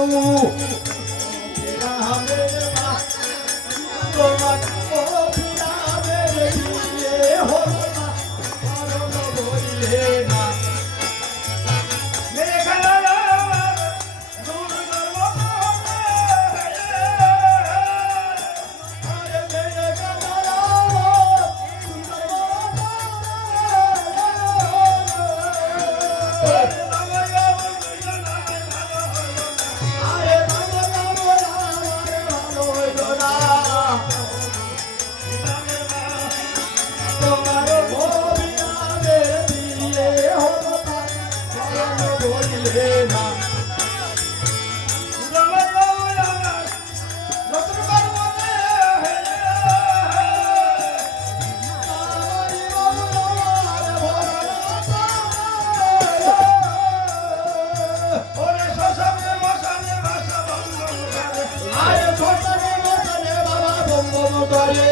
હું আরে শ্মশানে মশানে বাবা বন্ধ করে